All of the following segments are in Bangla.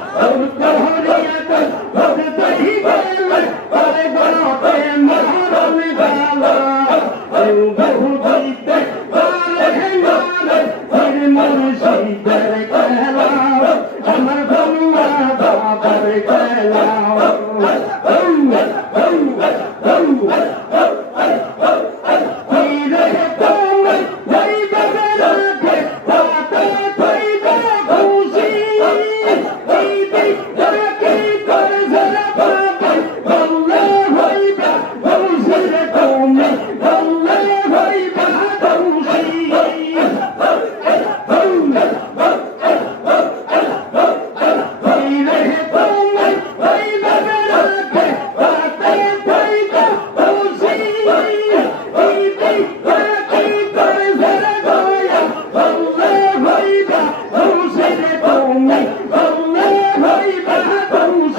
Huh?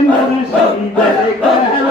Hey, hey, hey, hey,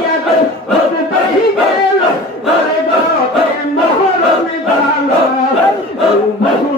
মাহুন